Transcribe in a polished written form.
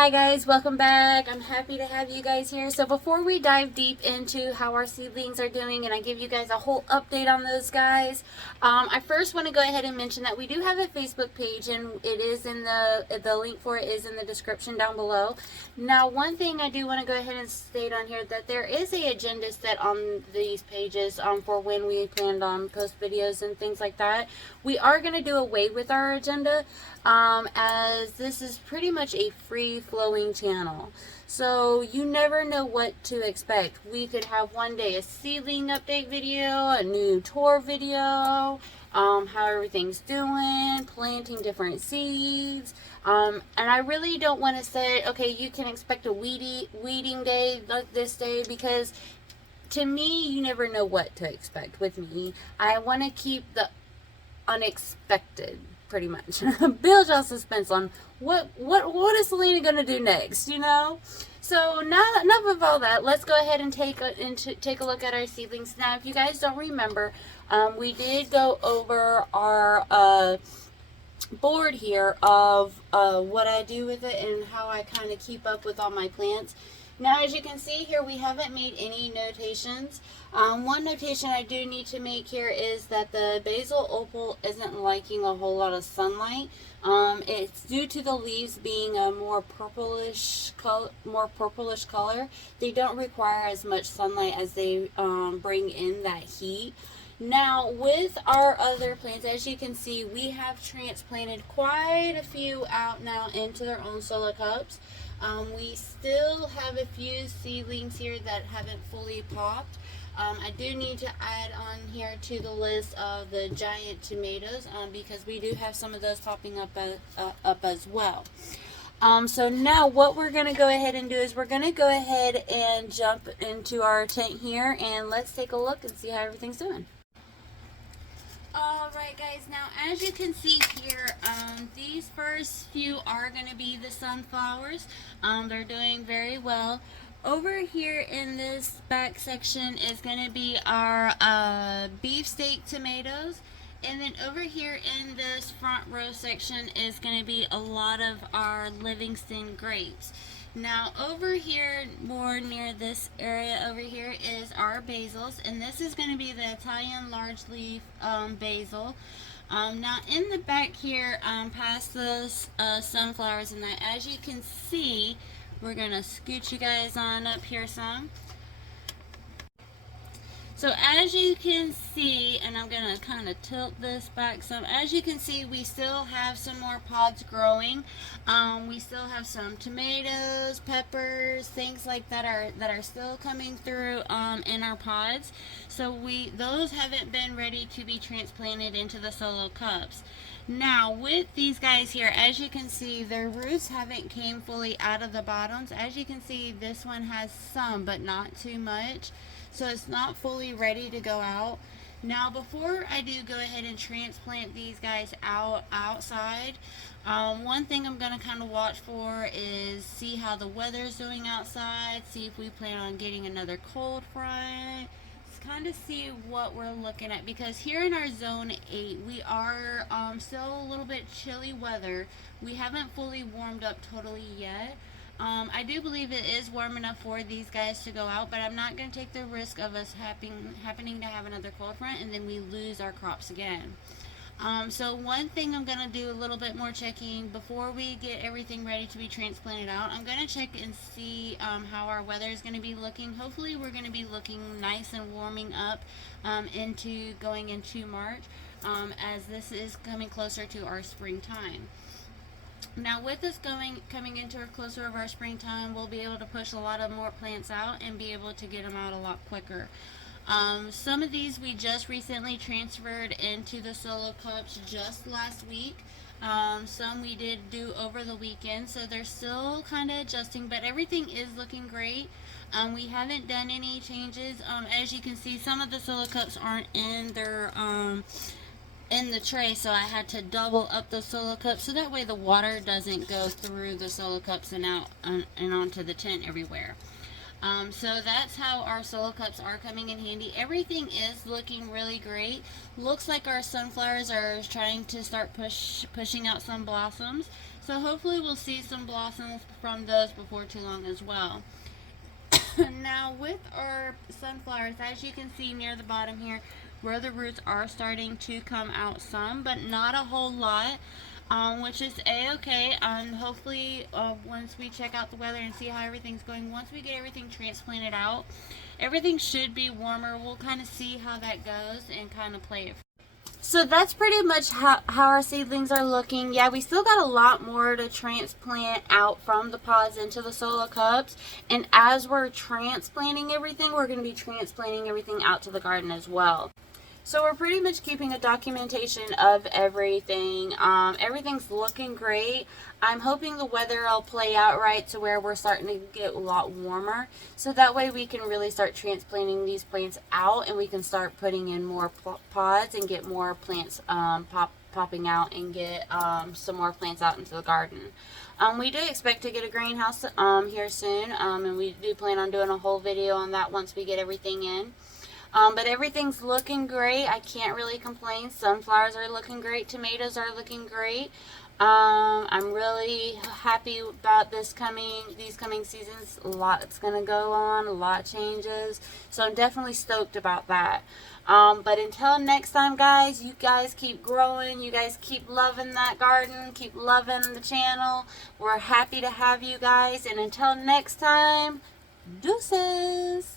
Hi guys, welcome back. I'm happy to have you guys here. So before we dive deep into how our seedlings are doing and I give you guys a whole update on those guys, I first want to go ahead and mention that we do have a Facebook page and it is in the link for it is in the description down below. Now one thing I do want to go ahead and state on here that there is a agenda set on these pages for when we planned on post videos and things like that. We are going to do away with our agenda as this is pretty much a free flowing channel, so you never know what to expect. We could have one day a seedling update video, a new tour video, how everything's doing, planting different seeds, and I really don't want to say, okay, you can expect a weeding day like this day, because to me, you never know what to expect with me. I want to keep the unexpected, pretty much. Build y'all suspense on what is Selena gonna do next, you know? So now, enough of all that. Let's go ahead and take a look at our seedlings. Now, if you guys don't remember, we did go over our board here of what I do with it and how I kind of keep up with all my plants. Now, as you can see here, we haven't made any notations. One notation I do need to make here is that the basil opal isn't liking a whole lot of sunlight. It's due to the leaves being a more purplish color. They don't require as much sunlight as they bring in that heat. Now, with our other plants, as you can see, we have transplanted quite a few out now into their own solo cups. We still have a few seedlings here that haven't fully popped. I do need to add on here to the list of the giant tomatoes because we do have some of those popping up as well. So now what we're going to go ahead and do is we're going to go ahead and jump into our tent here and let's take a look and see how everything's doing. Alright guys, now as you can see here, these first few are going to be the sunflowers. They're doing very well. Over here in this back section is going to be our beefsteak tomatoes. And then over here in this front row section is going to be a lot of our Livingston grapes. Now over here, more near this area over here, is our basils, and this is going to be the Italian large leaf basil. Now in the back here, past the sunflowers, and that, as you can see, we're going to scoot you guys on up here some. So as you can see, and I'm going to kind of tilt this back some, as you can see, we still have some more pods growing. We still have some tomatoes, peppers, things like that are still coming through in our pods. So those haven't been ready to be transplanted into the solo cups. Now with these guys here, as you can see, their roots haven't came fully out of the bottoms. As you can see, this one has some, but not too much. So it's not fully ready to go out. Now before I do go ahead and transplant these guys outside, one thing I'm going to kind of watch for is see how the weather's doing outside, see if we plan on getting another cold front, kind of see what we're looking at, because here in our zone 8 we are still a little bit chilly weather. We haven't fully warmed up totally yet. I do believe it is warm enough for these guys to go out, but I'm not going to take the risk of us happening to have another cold front and then we lose our crops again. So one thing I'm going to do a little bit more checking before we get everything ready to be transplanted out. I'm going to check and see how our weather is going to be looking. Hopefully we're going to be looking nice and warming up going into March, as this is coming closer to our springtime. Now with us coming into closer of our springtime, we'll be able to push a lot of more plants out and be able to get them out a lot quicker. Some of these we just recently transferred into the solo cups just last week. Some we did do over the weekend, so they're still kind of adjusting, but everything is looking great. We haven't done any changes. As you can see, some of the solo cups aren't in their in the tray, so I had to double up the solo cups so that way the water doesn't go through the solo cups and out and onto the tent everywhere. So that's how our solo cups are coming in handy. Everything is looking really great. Looks like our sunflowers are trying to start pushing out some blossoms. So hopefully we'll see some blossoms from those before too long as well. Now with our sunflowers, as you can see near the bottom here, where the roots are starting to come out some, but not a whole lot, which is a-okay. Hopefully once we check out the weather and see how everything's going, once we get everything transplanted out, everything should be warmer. We'll kind of see how that goes and kind of play it. So that's pretty much how our seedlings are looking. Yeah, we still got a lot more to transplant out from the pods into the solo cups. And as we're transplanting everything, we're going to be transplanting everything out to the garden as well. So we're pretty much keeping a documentation of everything. Everything's looking great. I'm hoping the weather will play out right to where we're starting to get a lot warmer. So that way we can really start transplanting these plants out and we can start putting in more pods and get more plants popping out and get some more plants out into the garden. We do expect to get a greenhouse here soon, and we do plan on doing a whole video on that once we get everything in. But everything's looking great. I can't really complain. Sunflowers are looking great. Tomatoes are looking great. I'm really happy about these coming seasons. A lot's going to go on. A lot changes. So I'm definitely stoked about that. But until next time, guys, you guys keep growing. You guys keep loving that garden. Keep loving the channel. We're happy to have you guys. And until next time, deuces.